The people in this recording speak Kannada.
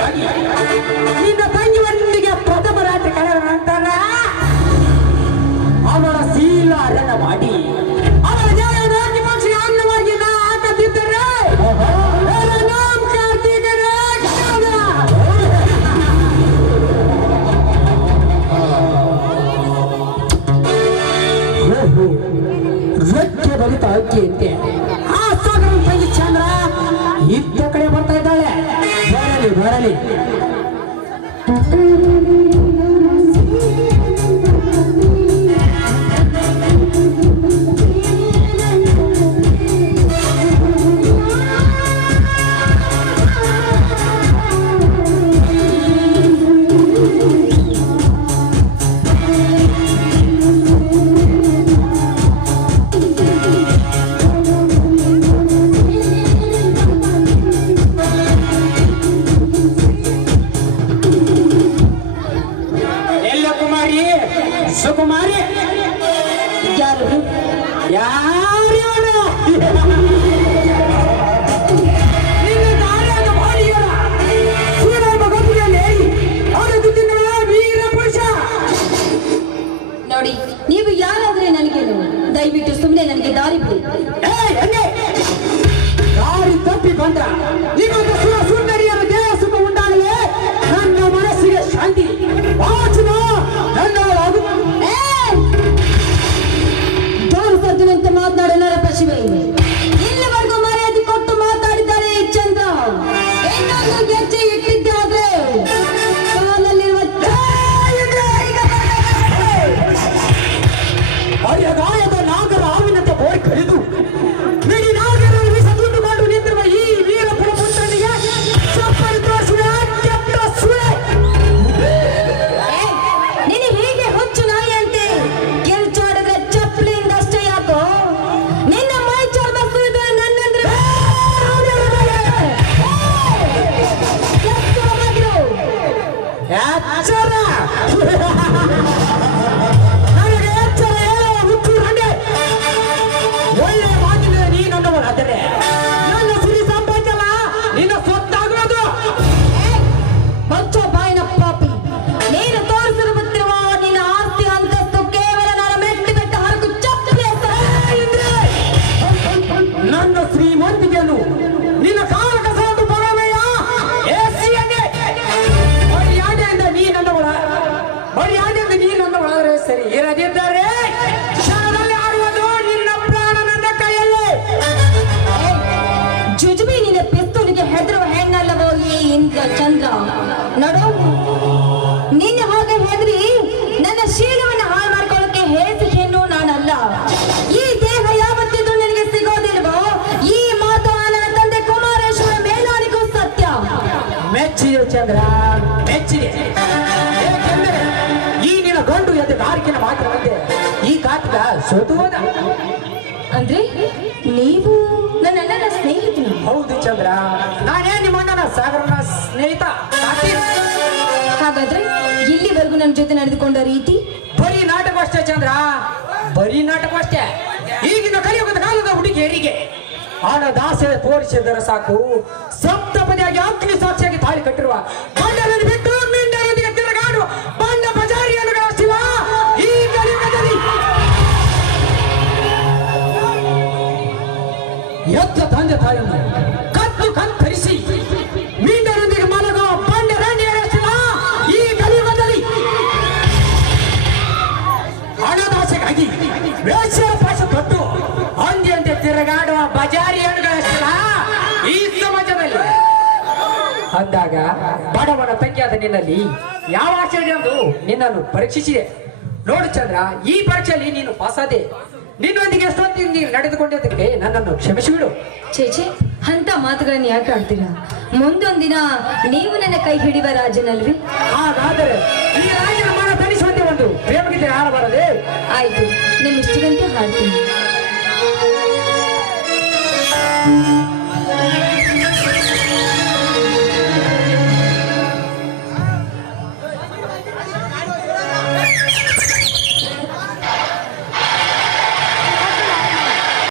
ಮಗಳಿಗಾಗಿ ನಿನ್ನ ತಂಗಿಯೊಂದಿಗೆ ಪ್ರಥಮ ರಾತ್ರಿ ಕಳೆದ ನಂತರ ಅವಳ ಶೀಲ ಹರಣ ಮಾಡಿ ಅವಳ ಜಯರಾಜ ಪಕ್ಷಿ ಅನ್ನವಾಗಿ ನಾ ಹಾಕದಿದ್ದರೆ ರೆಕ್ಕೆ ಬಲಿತ ಅಕ್ಕಿಯಂತೆ ಆ ಸಾಗರ ತಂಗಿ ಚಂದ್ರ ಇತ್ತ ಕಡೆ ಬರ್ತಾ ಇದ್ದಾಳೆ. ಬರಲಿ ಬರಲಿ. ಸುಕುಮಾರಿ ಯಾರು ಯಾರು ನಿನ್ನ ದಾರಿಯಾದ ಬಾಡಿಯರ ಸೂರ್ಯನ ಗಂಗೆಯಲ್ಲಿ ಅವರದ್ದು ತಿಂಗಳ ವೀರ ಪುರುಷ. ನೋಡಿ, ನೀವು ಯಾರಾದ್ರೆ ನನಗೇನು? ದಯವಿಟ್ಟು ಸುಮ್ಮನೆ ನನಗೆ ದಾರಿ ಬಿಡಿ. ದಾರಿ ತಪ್ಪಿ ಬಂದ ನಿಮ್ಮದು ಸುಂದರಿಯರ ದೇಹ ಸುಖ ಉಂಟಾಗಲೇ ನನ್ನ ಮನಸ್ಸಿಗೆ ಶಾಂತಿ ವಾಚನ ನನ್ನ ಅಂತ ಮಾತನಾಡೋ ನರಪಶಿವೆ ಇಲ್ಲಿವರೆಗೂ ಮರ್ಯಾದೆ ಕೊಟ್ಟು ಮಾತಾಡಿದ್ದಾರೆ ಚಂದ್ರ. ಇನ್ನೊಂದು ಗೆಜ್ಜೆ ಇಟ್ಟಿದ್ದಾದ್ರೆ ಕಾಲಲ್ಲಿರುವ ಗಾಯದ ನಾಗರ ಹಾವಿನಂತೆ ಬೋರ್ ಕಳೆದು ಮಿಡಿ ನಾಗರ ವಿಷ ತುಂಡುಕೊಂಡು ನಿಂತಿರುವ ಈ ವೀರಪುರ ಪುತ್ರನಿಗೆ ಚಪ್ಪಲಿ ತೋರಿಸಿದ ಅತ್ಯಂತ ಸುಳೆ. ನೀನು ಹೀಗೆ ಹುಚ್ಚು ನಾಯಿಯಂತೆ ಗೆಲ್ಚಾಡಿದ್ರೆ ಚಪ್ಪಲಿಯಿಂದ ಅಷ್ಟೇ ಯಾಕೋ? ನಿನ್ನ ಮೈ ಚರ್ಮ ಸುರಿದು ನನ್ನಂದ್ರೆ ಎಚ್ಚರ ನನಗೆ ಎಚ್ಚರ ಹೇಳೋ ಹುಚ್ಚು ರಂಡೆ. ಒಳ್ಳೆ ಮಾತಿನ ನೀನನ್ನವರಾದರೆ ನನ್ನ ಸಿರಿ ಸಂಪಾದಲ್ಲ ನಿನ್ನ ಸೊತ್ತಾಗುವುದು. ಬಚ್ಚ ಬಾಯಿನ ಪಾಪಿ, ನೀನು ತೋರಿಸಿರುತ್ತಿರುವ ನಿನ್ನ ಆಸ್ತಿ ಅಂತಸ್ತು ಕೇವಲ ನನ್ನ ಮೆಟ್ಟಿ ಬೆಟ್ಟ ಹರಕು ಚಪ್ಪಲಿ ನನ್ನ ಶ್ರೀಮಂತಿಗೆನು ನಿನ್ನ ಕಾಲ ಕಸವನ್ನು ಬರವೆಯ ಬಡಿಯಾಡೆಯಿಂದ ನೀನನ್ನವಳಾದರೆ ಸರಿ. ಇರದಿದ್ದರೆ ಕ್ಷಣದಲ್ಲಿ ಆಡುವುದು ನಿನ್ನ ಪ್ರಾಣ ನನ್ನ ಕೈಯಲ್ಲಿ. ಜುಜುಬಿ ನಿನ್ನ ಪಿಸ್ತೂಲಿಗೆ ಹೆದರುವ ಹೆಣ್ಣಲ್ಲವೋ ಈ ಇಂದ್ರ ಚಂದ್ರ? ನೋಡು, ನಿನ್ನ ಹಾಗೆ ಹೆದರಿ ನನ್ನ ಶೀಲವನ್ನು ಹಾಳು ಮಾಡ್ಕೊಳ್ಳೋಕೆ ಹೇಸಿ ಹೆಣ್ಣು ನಾನಲ್ಲ. ಈ ದೇಹ ಯಾವತ್ತಿದ್ದು ನಿನಗೆ ಸಿಗೋದಿಲ್ವೋ ಈ ಮಾತು ನನ್ನ ತಂದೆ ಕುಮಾರೇಶ್ವರ ಮೇಲಾನಿಗೂ ಸತ್ಯ. ಮೆಚ್ಚಿದೆ ಚಂದ್ರ, ಮೆಚ್ಚಿದೆ. ಏಕೆಂದರೆ ಈ ನಿನ್ನ ಗಂಡು ಎದ್ದು ಕಾರಿಕಿನ ಮಾತ್ರವಂತೆ ಈ ಕಾಟದ ಸೋತು ಹೋದ. ಅಂದ್ರೆ ನೀವು ನನ್ನ ಅಣ್ಣನ ಸ್ನೇಹಿತನು? ಹೌದು ಚಂದ್ರ, ನಾನೇ ನಿಮ್ಮ ಅಣ್ಣನ ಸಾಗರನ ಸ್ನೇಹಿತ. ಹಾಗಾದ್ರೆ ಇಲ್ಲಿವರೆಗೂ ನನ್ನ ಜೊತೆ ನಡೆದುಕೊಂಡ ರೀತಿ ಬರೀ ನಾಟಕ ಅಷ್ಟೇ ಚಂದ್ರ, ಬರೀ ನಾಟಕ ಅಷ್ಟೇ. ಈಗಿನ ಕಲಿಯುಗದ ಕಾಲದ ಹುಡುಗಿಯರಿಗೆ ಹಣ ದಾಸೆ ತೋರಿಸಿದರೆ ಸಾಕು ಸಪ್ತಪದಿಯಾಗಿ ಅಗ್ನಿ ಸಾಕ್ಷಿಯಾಗಿ ತಾಳಿ ಕಟ್ಟಿರುವ ಗಂಡನನ್ನು ಬಿಟ್ಟು ಮಿಂಡರೊಂದಿಗೆ ತಿರುಗಾಡು ಬಂಡ ಬಜಾರಿಯನ್ನು ಗಳಿಸಿವ ಈ ಕಲಿಯುಗದಲ್ಲಿ ಎತ್ತ ತಂದೆ ತಾಯಿಯನ್ನು ಕತ್ತು ಕತ್ತರಿಸಿ ಮಿಂಡರೊಂದಿಗೆ ಮಲಗುವ ಬಂಡ ರಂಡಿ ಗಳಿಸಿವ ಈ ಕಲಿಯುಗದಲ್ಲಿ ಹಣದಾಸೆಗಾಗಿ ವೇಶ್ಯರ ಪಾಶ ತೊಟ್ಟು ಅಂದಿಯಂತೆ ತಿರುಗಾಡುವ ಬಜಾರಿ ಹಣ್ಣುಗಳಷ್ಟಲ್ಲ ಈ ಸಮಾಜದಲ್ಲಿ ಅಂದಾಗ ಬಡವನ ತಂಗಿಯಾದ ನಿನ್ನಲ್ಲಿ ಯಾವ ಆಶ್ಚರ್ಯ ಎಂದು ನಿನ್ನನ್ನು ಪರೀಕ್ಷಿಸಿದೆ. ನೋಡು ಚಂದ್ರ, ಈ ಪರೀಕ್ಷೆಯಲ್ಲಿ ನೀನು ಪಾಸಾದೆ. ನಿನ್ನೊಂದಿಗೆ ಎಷ್ಟೊಂದಿಗೆ ನಡೆದುಕೊಂಡಿದ್ದಕ್ಕೆ ನನ್ನನ್ನು ಕ್ಷಮಿಸಿಬಿಡು. ಚೇಚೆ, ಅಂತ ಮಾತುಗಳನ್ನ ಯಾಕೆ ಆಡ್ತೀರಾ? ಮುಂದೊಂದಿನ ನೀವು ನನ್ನ ಕೈ ಹಿಡಿಯುವ ರಾಜನಲ್ವಿ? ಹಾಗಾದರೆ ಈ ರಾಜನ ಮನ ತಣಿಸುವಂತೆ ಒಂದು ಪ್ರೇಮಗೀತೆ ಹಾಡಬಾರದೆ? ಆಯ್ತು, ನಿಮ್ಮ ಇಷ್ಟದಂತೆ ಹಾಡ್ತೀನಿ.